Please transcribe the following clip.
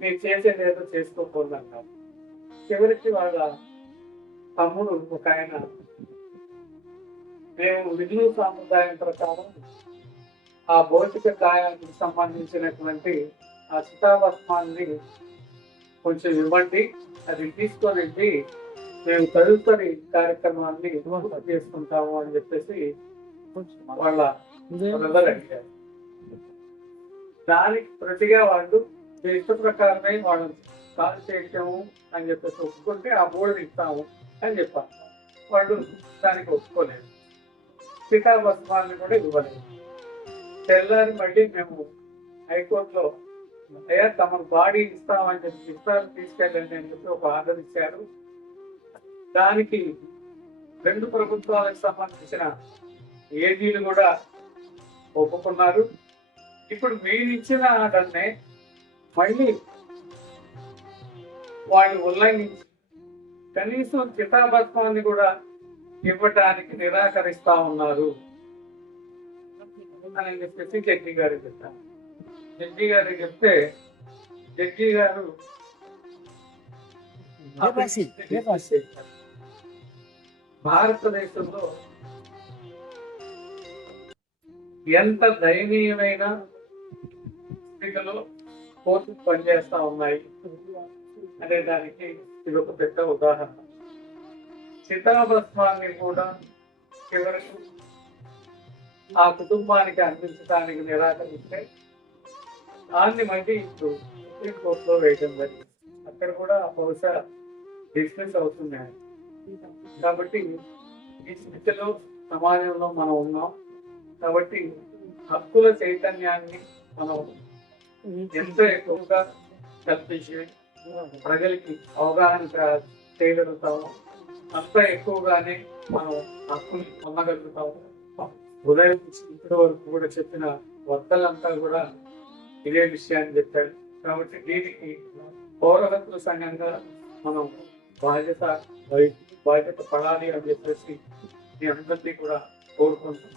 మీరు చేసేది ఏదో చేసుకోకూడదు అన్నారు. చివరికి వాళ్ళ తమ్ముడు ఒక ఆయన, మేము విధులు సాంప్రదాయం ప్రకారం ఆ భౌతిక కాయానికి సంబంధించినటువంటి ఆ చితాభస్మాన్ని కొంచెం ఇవ్వండి, అది తీసుకొని వెళ్ళి మేము తదుపరి కార్యక్రమాన్ని చేసుకుంటాము అని చెప్పేసి వాళ్ళ బ్రదర్ అడిగారు. దానికి ప్రతిగా వాళ్ళు మీ ఇష్ట ప్రకారమే వాళ్ళని కాల్ చేయటము అని చెప్పేసి ఒప్పుకుంటే ఆ బోర్డు ఇస్తాము అని చెప్పారు. వాళ్ళు దానికి ఒప్పుకోలేదు, చితాభస్మాన్ని కూడా ఇవ్వలేదు. తెల్లారి మళ్ళీ మేము హైకోర్టులో అయ్యా తమ బాడీ ఇస్తామని చెప్పి ఇస్తారు, తీసుకెళ్ళండి అని చెప్పి ఒక ఆర్డర్ ఇచ్చారు. దానికి రెండు ప్రభుత్వాలకు సంబంధించిన ఏజీలు కూడా ఒప్పుకున్నారు. ఇప్పుడు మీరు ఇచ్చిన ఆర్డర్నే మళ్ళీ వాళ్ళు ఉల్లంఘించి కనీసం చితాభస్మాన్ని కూడా ఇవ్వటానికి నిరాకరిస్తా ఉన్నారు అని చెప్పేసి జడ్జి గారికి చెప్పాను. జడ్జి గారికి చెప్తే జడ్జి గారు భారతదేశంలో ఎంత దయనీయమైన స్థితిలో కోర్టులు పనిచేస్తా ఉన్నాయి అనే దానికి ఇది ఒక పెద్ద ఉదాహరణ. చితాభస్మాన్ని కూడా చివరకు ఆ కుటుంబానికి అందించడానికి నిరాకరిస్తే దాన్ని మళ్ళీ ఇప్పుడు సుప్రీంకోర్టులో వేయడం జరిగింది. అక్కడ కూడా బహుశా డిస్మిస్ అవుతున్నాయి. కాబట్టి ఈ స్థితిలో సమాజంలో మనం ఉన్నాం. కాబట్టి హక్కుల చైతన్యాన్ని మనం ఎంతో ఎక్కువగా కల్పించి ప్రజలకి అవగాహన చేయగలుగుతాము, అంత ఎక్కువగానే మనం హక్కులు పొందగలుగుతాము. ఉదయం ఇప్పటి వరకు కూడా చెప్పిన వక్తలంతా కూడా ఇదే విషయాన్ని చెప్పారు. కాబట్టి దీనికి పౌర హక్కుల సంఘంగా మనం బాధ్యత పడాలి అని చెప్పేసి మీ అందరినీ కూడా కోరుకుంటున్నాం.